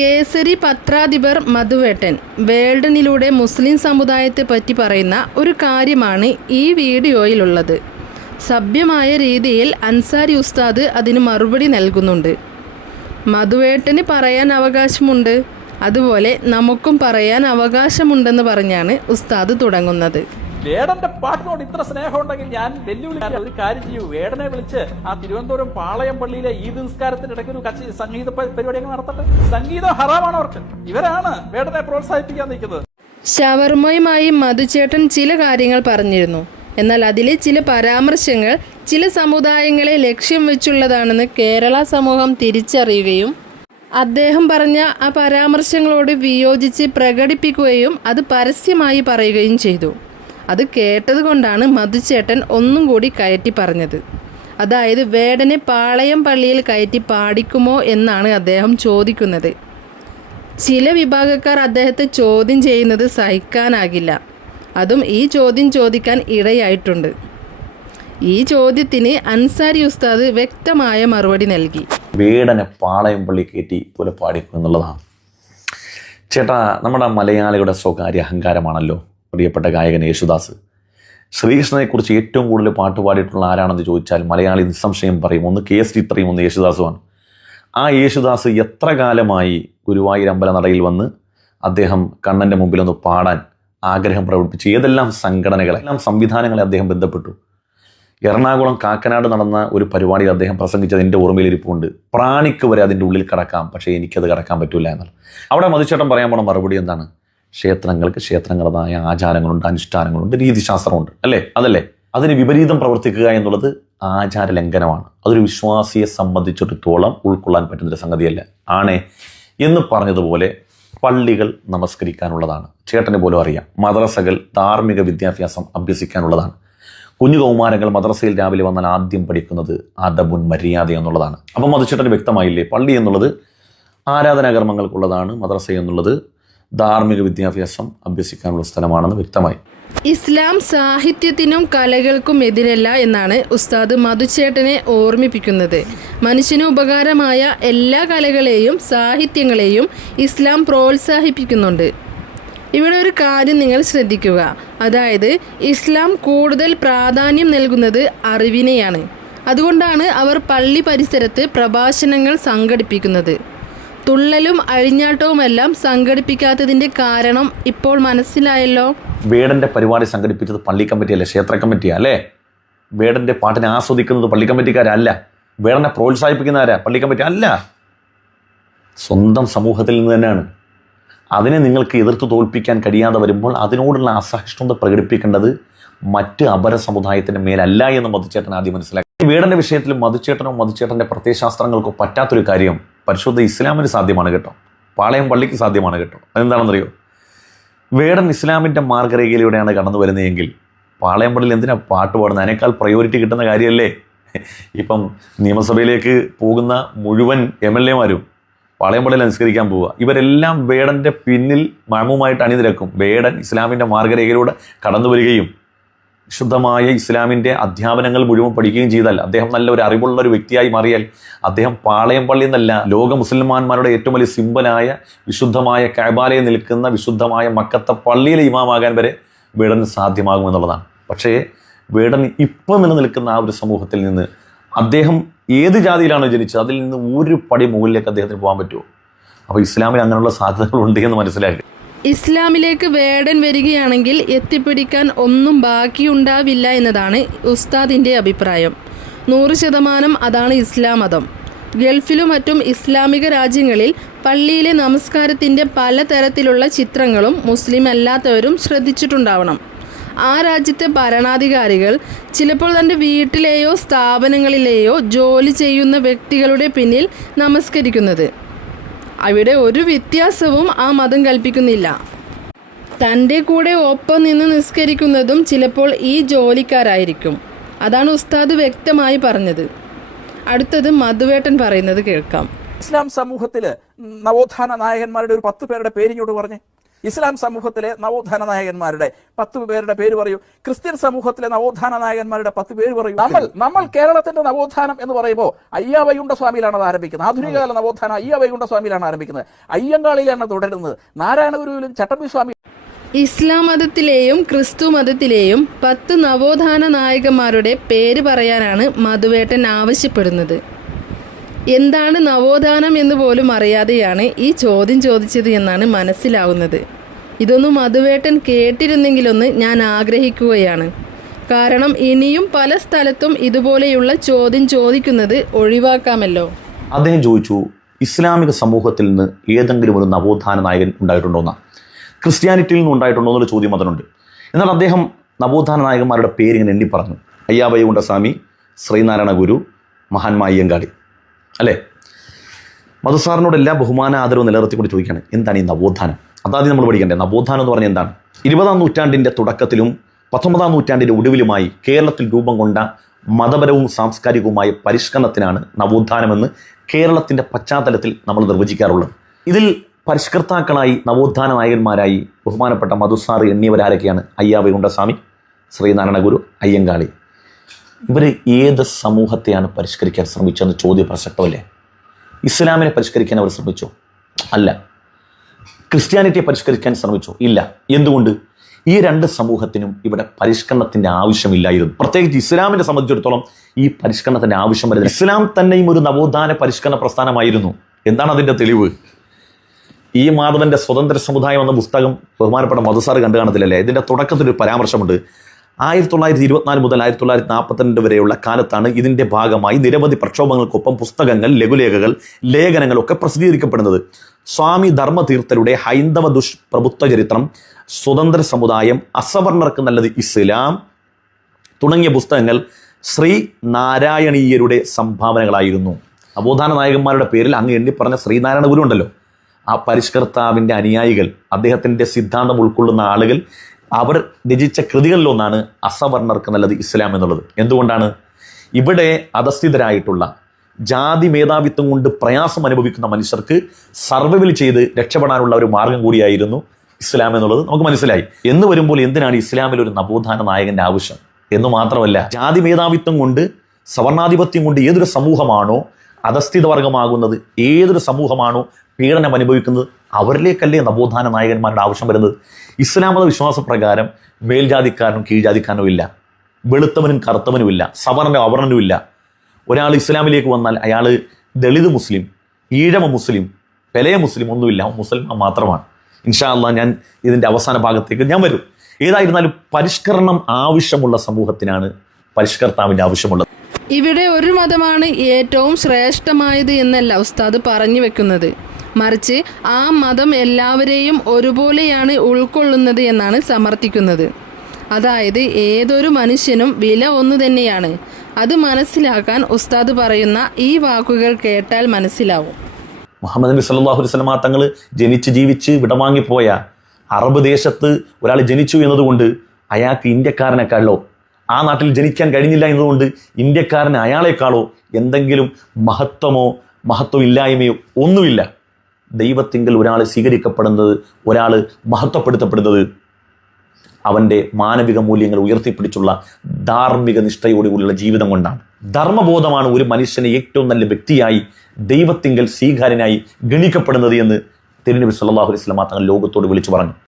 കേസരി പത്രാധിപർ മധുവേട്ടൻ വേൾഡനിലൂടെ മുസ്ലിം സമുദായത്തെ പറ്റി പറയുന്ന ഒരു കാര്യമാണ് ഈ വീഡിയോയിലുള്ളത്. സഭ്യമായ രീതിയിൽ അൻസാരി ഉസ്താദ് അതിന് മറുപടി നൽകുന്നുണ്ട്. മധുവേട്ടന് പറയാൻ അവകാശമുണ്ട്. അതുപോലെ നമുക്കും പറയാൻ അവകാശമുണ്ടെന്ന് പറഞ്ഞാണ് ഉസ്താദ് തുടങ്ങുന്നത്. വേടന്റെ പാട്ടിനോട് ഇത്ര സ്നേഹം ഉണ്ടെങ്കിൽ ഞാൻ വെല്ലുവിളി ഒരു കാര്യം ചെയ്യൂ. വേടനെ വിളിച്ച് ആ തിരുവനന്തപുരം പാളയം പള്ളിയിലെ ഈ നിസ്കാരത്തിന്റെ ഇടയ്ക്ക് ഒരു കച്ചി സംഗീത പരിപാടി നടത്തട്ടെ? സംഗീതം ഹറാമാണ് അവർക്ക്. ഇവരാണ് വേടനെ പ്രോത്സാഹിപ്പിക്കാൻ നിൽക്കുന്നത്. ഷവർമയുമായി മധുചേട്ടൻ ചില കാര്യങ്ങൾ പറഞ്ഞിരുന്നു. എന്നാൽ അതിലെ ചില പരാമർശങ്ങൾ ചില സമുദായങ്ങളെ ലക്ഷ്യം വെച്ചുള്ളതാണെന്ന് കേരള സമൂഹം തിരിച്ചറിയുകയും അദ്ദേഹം പറഞ്ഞ ആ പരാമർശങ്ങളോട് വിയോജിച്ച് പ്രകടിപ്പിക്കുകയും അത് പരസ്യമായി പറയുകയും ചെയ്തു. അത് കേട്ടതുകൊണ്ടാണ് മധുചേട്ടൻ ഒന്നും കൂടി കയറ്റി പറഞ്ഞത്. അതായത് വേടനെ പാളയം പള്ളിയിൽ കയറ്റി പാടിക്കുമോ എന്നാണ് അദ്ദേഹം ചോദിക്കുന്നത്. ചില വിഭാഗക്കാർ അദ്ദേഹത്തെ ചോദ്യം ചെയ്യുന്നത് സഹിക്കാനാകില്ല. അതും ഈ ചോദ്യം ചോദിക്കാൻ ഇടയായിട്ടുണ്ട്. ഈ ചോദ്യത്തിന് അൻസാരി ഉസ്താദ് വ്യക്തമായ മറുപടി നൽകി. വേടനെ പാളയം പള്ളി കയറ്റി പോലെ പാടിക്കും എന്നുള്ളതാണ്. ചേട്ടാ നമ്മുടെ മലയാളിയുടെ സ്വകാര്യ അഹങ്കാരമാണല്ലോ. പ്രിയപ്പെട്ട ഗായകൻ യേശുദാസ്. ശ്രീകൃഷ്ണനെക്കുറിച്ച് ഏറ്റവും കൂടുതൽ പാട്ട് പാടിയിട്ടുള്ള ആരാണെന്ന് ചോദിച്ചാൽ മലയാളി നിസ്സംശയം പറയും. ഒന്ന് കെ എസ് ചിത്രയും ഒന്ന് യേശുദാസുമാണ്. ആ യേശുദാസ് എത്ര കാലമായി ഗുരുവായൂർ അമ്പല നടയിൽ വന്ന് അദ്ദേഹം കണ്ണന്റെ മുമ്പിൽ ഒന്ന് പാടാൻ ആഗ്രഹം പ്രകടിപ്പിച്ചു. ഏതെല്ലാം സംഘടനകളെ എല്ലാം സംവിധാനങ്ങളെ അദ്ദേഹം ബന്ധപ്പെട്ടു? എറണാകുളം കാക്കനാട് നടന്ന ഒരു പരിപാടിയിൽ അദ്ദേഹം പ്രസംഗിച്ചത് എന്റെ ഓർമ്മയിലിരിപ്പുണ്ട്. പ്രാണിക്ക് വരെ അതിന്റെ ഉള്ളിൽ കടക്കാം പക്ഷേ എനിക്കത് കടക്കാൻ പറ്റില്ല എന്നുള്ള അവിടെ മധുചേട്ടൻ പറയാൻ പോണ മറുപടി എന്താണ്? ക്ഷേത്രങ്ങൾക്ക് ക്ഷേത്രങ്ങളുടേതായ ആചാരങ്ങളുണ്ട് അനുഷ്ഠാനങ്ങളുണ്ട് രീതിശാസ്ത്രമുണ്ട് അല്ലേ? അതല്ലേ? അതിന് വിപരീതം പ്രവർത്തിക്കുക എന്നുള്ളത് ആചാര ലംഘനമാണ് അതൊരു വിശ്വാസിയെ സംബന്ധിച്ചിടത്തോളം ഉൾക്കൊള്ളാൻ പറ്റുന്നൊരു സംഗതിയല്ല. ആണേ? എന്ന് പറഞ്ഞതുപോലെ പള്ളികൾ നമസ്കരിക്കാനുള്ളതാണ്. ചേട്ടന് പോലും അറിയാം മദ്രസകൾ ധാർമ്മിക വിദ്യാഭ്യാസം അഭ്യസിക്കാനുള്ളതാണ്. കുഞ്ഞു കൗമാരങ്ങൾ മദ്രസയിൽ രാവിലെ വന്നാൽ ആദ്യം പഠിക്കുന്നത് അദബുൻ മര്യാദ എന്നുള്ളതാണ്. അപ്പം അത് ചേട്ടന് വ്യക്തമായില്ലേ? പള്ളി എന്നുള്ളത് ആരാധനാകർമ്മങ്ങൾക്കുള്ളതാണ് മദ്രസ എന്നുള്ളത് ധാർമ്മിക വിദ്യാഭ്യാസം അഭ്യസിക്കാനുള്ള സ്ഥലമാണെന്ന് വ്യക്തമായി. ഇസ്ലാം സാഹിത്യത്തിനും കലകൾക്കും എതിരല്ല എന്നാണ് ഉസ്താദ് മധുചേട്ടനെ ഓർമ്മിപ്പിക്കുന്നത്. മനുഷ്യന് ഉപകാരമായ എല്ലാ കലകളെയും സാഹിത്യങ്ങളെയും ഇസ്ലാം പ്രോത്സാഹിപ്പിക്കുന്നുണ്ട്. ഇവിടെ ഒരു കാര്യം നിങ്ങൾ ശ്രദ്ധിക്കുക. അതായത് ഇസ്ലാം കൂടുതൽ പ്രാധാന്യം നൽകുന്നത് അറിവിനെയാണ്. അതുകൊണ്ടാണ് അവർ പള്ളി പരിസരത്ത് പ്രഭാഷണങ്ങൾ സംഘടിപ്പിക്കുന്നത്. തുള്ളലും അഴിഞ്ഞാട്ടവുമെല്ലാം സംഘടിപ്പിക്കാത്തതിന്റെ കാരണം ഇപ്പോൾ മനസ്സിലായല്ലോ. വേടന്റെ പരിപാടി സംഘടിപ്പിച്ചത് പള്ളി കമ്മിറ്റിയല്ല? ക്ഷേത്ര കമ്മിറ്റിയാ അല്ലേ? വേടന്റെ പാട്ടിനെ ആസ്വദിക്കുന്നത് പള്ളി കമ്മിറ്റിക്കാരല്ല. വേടനെ പ്രോത്സാഹിപ്പിക്കുന്നവരാ? പള്ളി കമ്മിറ്റി അല്ല. സ്വന്തം സമൂഹത്തിൽ നിന്ന് തന്നെയാണ്. അതിനെ നിങ്ങൾക്ക് എതിർത്ത് തോൽപ്പിക്കാൻ കഴിയാതെ വരുമ്പോൾ അതിനോടുള്ള അസഹിഷ്ണുത പ്രകടിപ്പിക്കേണ്ടത് മറ്റ് അപര സമുദായത്തിന്റെ മേലല്ല എന്ന് മധുചേട്ടൻ ആദ്യം മനസ്സിലാക്കി. വേടന്റെ വിഷയത്തിൽ മധുചേട്ടനോ മധുചേട്ടന്റെ പ്രത്യയശാസ്ത്രങ്ങൾക്കോ പറ്റാത്തൊരു കാര്യം. പരിശുദ്ധ ഇസ്ലാമിന് സാധ്യമാണ് കേട്ടോ. പാളയം പള്ളിക്ക് സാധ്യമാണ് കേട്ടോ. അതെന്താണെന്നറിയോ? വേടൻ ഇസ്ലാമിന്റെ മാർഗരേഖയിലൂടെയാണ് കടന്നു വരുന്നതെങ്കിൽ പാളയം പള്ളിയിൽ എന്തിനാ പാട്ട് പാടുന്നത്? അതിനേക്കാൾ പ്രയോറിറ്റി കിട്ടുന്ന കാര്യമല്ലേ? ഇപ്പം നിയമസഭയിലേക്ക് പോകുന്ന മുഴുവൻ എം എൽ എമാരും പാളയം പള്ളിയിൽ അനുസ്കരിക്കാൻ പോവുക. ഇവരെല്ലാം വേടന്റെ പിന്നിൽ മഴമുമായിട്ട് അണിനിരക്കും. വേടൻ ഇസ്ലാമിന്റെ മാർഗരേഖയിലൂടെ കടന്നു വരികയും ശുദ്ധമായ ഇസ്ലാമിന്റെ അധ്യാപനങ്ങൾ മുഴുവൻ പഠിക്കുകയും ചെയ്താൽ അദ്ദേഹം നല്ല ഒരു അറിവുള്ള ഒരു വ്യക്തിയായി മാറിയാൽ അദ്ദേഹം പാളയം പള്ളി എന്നല്ല ലോക മുസൽമാന്മാരുടെ ഏറ്റവും വലിയ സിമ്പലായ വിശുദ്ധമായ കാബാലയിൽ നിൽക്കുന്ന വിശുദ്ധമായ മക്കത്തെ പള്ളിയിലെ ഇമാമാകാൻ വരെ വേടന് സാധ്യമാകുമെന്നുള്ളതാണ് പക്ഷേ വേടൻ ഇപ്പം നിലനിൽക്കുന്ന ആ ഒരു സമൂഹത്തിൽ നിന്ന് അദ്ദേഹം ഏത് ജാതിയിലാണോ ജനിച്ചത്? അതിൽ നിന്ന് ഒരു പടി മുകളിലേക്ക് അദ്ദേഹത്തിന് പോകാൻ പറ്റുമോ? അപ്പോൾ ഇസ്ലാമിൽ അങ്ങനെയുള്ള സാധ്യതകളുണ്ട് എന്ന് മനസ്സിലാക്കുക ഇസ്ലാമിലേക്ക് വേടൻ വരികയാണെങ്കിൽ എത്തിപ്പിടിക്കാൻ ഒന്നും ബാക്കിയുണ്ടാവില്ല എന്നതാണ് ഉസ്താദിന്റെ അഭിപ്രായം. നൂറ് ശതമാനം അതാണ് ഇസ്ലാം മതം ഗൾഫിലും മറ്റും ഇസ്ലാമിക രാജ്യങ്ങളിൽ പള്ളിയിലെ നമസ്കാരത്തിന്റെ പലതരത്തിലുള്ള ചിത്രങ്ങളും മുസ്ലിം അല്ലാത്തവരും ശ്രദ്ധിച്ചിട്ടുണ്ടാവണം. ആ രാജ്യത്തെ ഭരണാധികാരികൾ ചിലപ്പോൾ തന്റെ വീട്ടിലെയോ സ്ഥാപനങ്ങളിലെയോ ജോലി ചെയ്യുന്ന വ്യക്തികളുടെ പിന്നിൽ നമസ്കരിക്കുന്നത്. അവിടെ ഒരു വ്യത്യാസവും ആ മതം കൽപ്പിക്കുന്നില്ല. തന്റെ കൂടെ ഒപ്പം നിന്ന് നിസ്കരിക്കുന്നതും ചിലപ്പോൾ ഈ ജോലിക്കാരായിരിക്കും. അതാണ് ഉസ്താദ് വ്യക്തമായി പറഞ്ഞത്. അടുത്തത് മധുവേട്ടൻ പറയുന്നത് കേൾക്കാം. ഇസ്ലാം സമൂഹത്തിൽ നവോത്ഥാന നായകന്മാരുടെ ഒരു പത്ത് പേരുടെ പേരിങ്ങോട്ട് പറഞ്ഞേ. ഇസ്ലാം സമൂഹത്തിലെ നവോത്ഥാന നായകന്മാരുടെ പത്ത് പേരുടെ പേര് പറയൂ. ക്രിസ്ത്യൻ സമൂഹത്തിലെ നവോത്ഥാന നായകന്മാരുടെ പത്ത് പേര് പറയൂ. നമ്മൾ നമ്മൾ കേരളത്തിന്റെ നവോത്ഥാനം എന്ന് പറയുമ്പോൾ അയ്യ വൈകുണ്ട സ്വാമിയിലാണ് അത് ആരംഭിക്കുന്നത്. ആധുനികകാല നവോത്ഥാനം അയ്യ വൈകുണ്ട സ്വാമിയിലാണ് ആരംഭിക്കുന്നത്. അയ്യങ്കാളിയിലാണ് തുടരുന്നത്. നാരായണഗുരുവിലും ചട്ടമ്പി സ്വാമി ഇസ്ലാം മതത്തിലെയും ക്രിസ്തു മതത്തിലെയും പത്ത് നവോത്ഥാന നായകന്മാരുടെ പേര് പറയാനാണ് മധുവേട്ടൻ ആവശ്യപ്പെടുന്നത്. എന്താണ് നവോത്ഥാനം എന്ന് പോലും അറിയാതെയാണ് ഈ ചോദ്യം ചോദിച്ചത് എന്നാണ് മനസ്സിലാവുന്നത്. ഇതൊന്നും മധുവേട്ടൻ കേട്ടിരുന്നെങ്കിലൊന്ന് ഞാൻ ആഗ്രഹിക്കുകയാണ്. കാരണം ഇനിയും പല സ്ഥലത്തും ഇതുപോലെയുള്ള ചോദ്യം ചോദിക്കുന്നത് ഒഴിവാക്കാമല്ലോ. അദ്ദേഹം ചോദിച്ചു ഇസ്ലാമിക സമൂഹത്തിൽ നിന്ന് ഏതെങ്കിലും ഒരു നവോത്ഥാന നായകൻ ഉണ്ടായിട്ടുണ്ടോ എന്നാ. ക്രിസ്ത്യാനിറ്റിയിൽ നിന്ന് ഉണ്ടായിട്ടുണ്ടോ എന്നൊരു ചോദ്യം അതിനുണ്ട്. എന്നാൽ അദ്ദേഹം നവോത്ഥാന നായകന്മാരുടെ പേരിങ്ങനെ എണ്ണി പറഞ്ഞു. അയ്യാബൈ സ്വാമി ശ്രീനാരായണ ഗുരു മഹാന്മാ അയ്യങ്കാളി. അല്ലേ? മധുസാറിനോട് എല്ലാ ബഹുമാന ആദരവും നിലനിർത്തിക്കൊണ്ട് ചോദിക്കുകയാണ് എന്താണ് ഈ നവോത്ഥാനം? അതാദ്യം നമ്മൾ പഠിക്കണ്ടേ നവോത്ഥാനം എന്ന് പറഞ്ഞാൽ എന്താണ്? ഇരുപതാം നൂറ്റാണ്ടിന്റെ തുടക്കത്തിലും പത്തൊമ്പതാം നൂറ്റാണ്ടിന്റെ ഒടുവിലുമായി കേരളത്തിൽ രൂപം കൊണ്ട മതപരവും സാംസ്കാരികവുമായ പരിഷ്കരണത്തിനാണ് നവോത്ഥാനമെന്ന് കേരളത്തിന്റെ പശ്ചാത്തലത്തിൽ നമ്മൾ നിർവചിക്കാറുള്ളത്. ഇതിൽ പരിഷ്കർത്താക്കളായി നവോത്ഥാന നായകന്മാരായി ബഹുമാനപ്പെട്ട മധുസാർ എന്നിവരാരൊക്കെയാണ് അയ്യാവൈകുണ്ടസ്വാമി ശ്രീനാരായണ ഗുരു അയ്യങ്കാളി. ഇവർ ഏത് സമൂഹത്തെയാണ് പരിഷ്കരിക്കാൻ ശ്രമിച്ചതെന്ന് ചോദ്യം പ്രസക്തമല്ലേ ഇസ്ലാമിനെ പരിഷ്കരിക്കാൻ അവർ ശ്രമിച്ചു? അല്ല. ക്രിസ്ത്യാനിറ്റിയെ പരിഷ്കരിക്കാൻ ശ്രമിച്ചു? ഇല്ല. എന്തുകൊണ്ട്? ഈ രണ്ട് സമൂഹത്തിനും ഇവിടെ പരിഷ്കരണത്തിന്റെ ആവശ്യമില്ലായിരുന്നു. പ്രത്യേകിച്ച് ഇസ്ലാമിനെ സംബന്ധിച്ചിടത്തോളം ഈ പരിഷ്കരണത്തിന്റെ ആവശ്യം വരുന്നത് ഇസ്ലാം തന്നെയും ഒരു നവോത്ഥാന പരിഷ്കരണ പ്രസ്ഥാനമായിരുന്നു. എന്താണ് അതിന്റെ തെളിവ്? ഈ മാധവന്റെ സ്വതന്ത്ര സമുദായം എന്ന പുസ്തകം ബഹുമാനപ്പെട്ട മധുസാർ കണ്ടു കാണത്തില്ലല്ലേ? ഇതിന്റെ തുടക്കത്തിൽ ഒരു പരാമർശമുണ്ട്. ആയിരത്തി തൊള്ളായിരത്തി ഇരുപത്തിനാല് മുതൽ ആയിരത്തി തൊള്ളായിരത്തി നാൽപ്പത്തിരണ്ട് വരെയുള്ള കാലത്താണ് ഇതിന്റെ ഭാഗമായി നിരവധി പ്രക്ഷോഭങ്ങൾക്കൊപ്പം പുസ്തകങ്ങൾ ലഘുലേഖകൾ ലേഖനങ്ങളൊക്കെ പ്രസിദ്ധീകരിക്കപ്പെടുന്നത്. സ്വാമി ധർമ്മതീർത്ഥരുടെ ഹൈന്ദവ ദുഷ്പ്രഭുത്വ ചരിത്രം സ്വതന്ത്ര സമുദായം അസവർണർക്ക് നല്ലത് ഇസ്ലാം തുടങ്ങിയ പുസ്തകങ്ങൾ ശ്രീ നാരായണീയരുടെ സംഭാവനകളായിരുന്നു. നവോത്ഥാന നായകന്മാരുടെ പേരിൽ അങ്ങ് എണ്ണി പറഞ്ഞ ശ്രീനാരായണ ഗുരു ഉണ്ടല്ലോ. ആ പരിഷ്കർത്താവിന്റെ അനുയായികൾ അദ്ദേഹത്തിന്റെ സിദ്ധാന്തം ഉൾക്കൊള്ളുന്ന ആളുകൾ അവർ രചിച്ച കൃതികളിലൊന്നാണ് അസവർണർക്ക് നല്ലത് ഇസ്ലാം എന്നുള്ളത്. എന്തുകൊണ്ടാണ്? ഇവിടെ അധസ്ഥിതരായിട്ടുള്ള ജാതി മേധാവിത്വം കൊണ്ട് പ്രയാസം അനുഭവിക്കുന്ന മനുഷ്യർക്ക് സർവൈവൽ ചെയ്ത് രക്ഷപ്പെടാനുള്ള ഒരു മാർഗം കൂടിയായിരുന്നു ഇസ്ലാം എന്നുള്ളത്. നമുക്ക് മനസ്സിലായി. എന്ന് വരുമ്പോൾ എന്തിനാണ് ഇസ്ലാമിൽ ഒരു നവോത്ഥാന നായകന്റെ ആവശ്യം? എന്ന് മാത്രമല്ല ജാതി മേധാവിത്വം കൊണ്ട് സവർണാധിപത്യം കൊണ്ട് ഏതൊരു സമൂഹമാണോ അധസ്ഥിത വർഗമാകുന്നത് ഏതൊരു സമൂഹമാണോ പീഡനം അനുഭവിക്കുന്നത് അവരിലേക്കല്ലേ നവോത്ഥാന നായകന്മാരുടെ ആവശ്യം വരുന്നത്? ഇസ്ലാം മത വിശ്വാസപ്രകാരം മേൽജാതിക്കാരനും കീഴ്ജാതിക്കാരനും ഇല്ല. വെളുത്തവനും കറുത്തവനും ഇല്ല. സവർണനും അവർണനുമില്ല ഒരാൾ ഇസ്ലാമിലേക്ക് വന്നാൽ അയാൾ ദളിത് മുസ്ലിം ഈഴമ മുസ്ലിം പെലയ മുസ്ലിം ഒന്നുമില്ല. മുസ്ലിം മാത്രമാണ്. ഇൻഷാ അല്ലാ ഞാൻ ഇതിന്റെ അവസാന ഭാഗത്തേക്ക് ഞാൻ വരും. ഏതായിരുന്നാലും പരിഷ്കരണം ആവശ്യമുള്ള സമൂഹത്തിനാണ് പരിഷ്കർത്താവിന്റെ ആവശ്യമുള്ളത്. ഇവിടെ ഒരു മതമാണ് ഏറ്റവും ശ്രേഷ്ഠമായത് എന്നല്ല ഉസ്താദ് പറഞ്ഞു വെക്കുന്നത്. മറിച്ച് ആ മതം എല്ലാവരെയും ഒരുപോലെയാണ് ഉൾക്കൊള്ളുന്നത് എന്നാണ് സമർത്ഥിക്കുന്നത്. അതായത് ഏതൊരു മനുഷ്യനും വില ഒന്നു തന്നെയാണ്. അത് മനസ്സിലാക്കാൻ ഉസ്താദ് പറയുന്ന ഈ വാക്കുകൾ കേട്ടാൽ മനസ്സിലാവും. മുഹമ്മദ് നബി സല്ലാഹു വസല്ലമ തങ്ങൾ ജനിച്ച് ജീവിച്ച് വിടവാങ്ങിപ്പോയ അറബ് ദേശത്ത് ഒരാൾ ജനിച്ചു എന്നതുകൊണ്ട് അയാൾക്ക് ഇന്ത്യക്കാരനെക്കാളോ ആ നാട്ടിൽ ജനിക്കാൻ കഴിഞ്ഞില്ല എന്നതുകൊണ്ട് ഇന്ത്യക്കാരന് അയാളെക്കാളോ എന്തെങ്കിലും മഹത്വമോ മഹത്വമില്ലായ്മയോ ഒന്നുമില്ല. ദൈവത്തിങ്കൽ ഒരാൾ സ്വീകരിക്കപ്പെടുന്നത് ഒരാൾ മഹത്വപ്പെടുത്തപ്പെടുന്നത് അവന്റെ മാനവിക മൂല്യങ്ങൾ ഉയർത്തിപ്പിടിച്ചുള്ള ധാർമ്മിക നിഷ്ഠയോടുകൂടിയുള്ള ജീവിതം കൊണ്ടാണ്. ധർമ്മബോധമാണ് ഒരു മനുഷ്യനെ ഏറ്റവും നല്ല വ്യക്തിയായി ദൈവത്തിങ്കൽ സ്വീകാര്യനായി ഗണിക്കപ്പെടുന്നത് എന്ന് തിരുനബി സല്ലല്ലാഹു അലൈഹി വസല്ലമ തങ്ങൾ ലോകത്തോട് വിളിച്ചു പറഞ്ഞു.